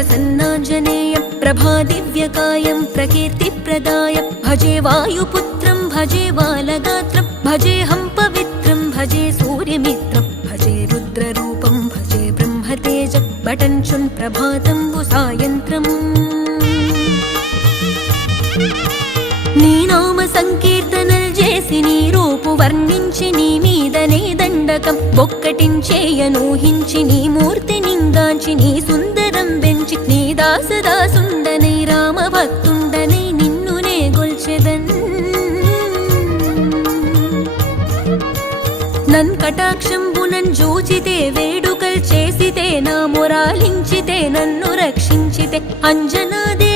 प्रसन्नाञ्जनेयं प्रभादिव्यकायं प्रकीर्तिप्रदायं भजे वायुपुत्रं भजे बालगात्रं भजेऽहं पवित्रं भजे सूर्यमित्रं भजे रुद्ररूपं भजे ब्रह्मतेजं बटञ्चुन् प्रभातं सायन्त्रम् నీ నామ సంకీర్తనలు చేసి నీ రూపు వర్ణించి నీ మీదనే దండకం ఒక్కటించేయనూహించి నీ మూర్తి నింగాంచి నీ సుందరం పెంచి నీ దాసదాసుండనై రామ భక్తుండనై నిన్నునే గొల్చెదన్ నన్ కటాక్షంబునన్ జూచితే వేడుకల్ చేసితే నా మొరాలించితే నన్ను రక్షించితే అంజనాదే